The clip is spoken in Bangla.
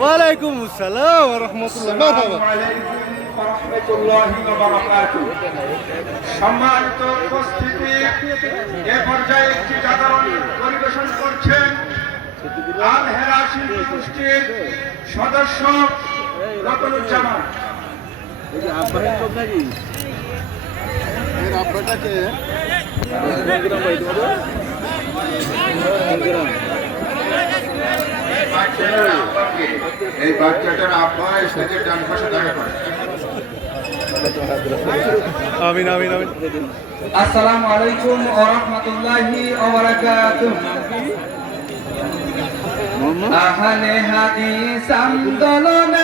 ওয়ালাইকুম আসসালাম ওয়া রাহমাতুল্লাহ। মারহাবা সম্মানিত উপস্থিতি এ পর্যায়ে একটি জাগরণ পরিবেশন করছেন আল হেরা শিল্পী গোষ্ঠীর সদস্য রতনুজ্জামান। এই বাচ্চাটার আব্বা স্টেজের ডান পাশে দাঁড়িয়ে করে। আমিন আমিন আমিন। আসসালামু আলাইকুম ওয়া রাহমাতুল্লাহি ওয়া বারাকাতুহু। আহলে হাদিস আন্দোলনের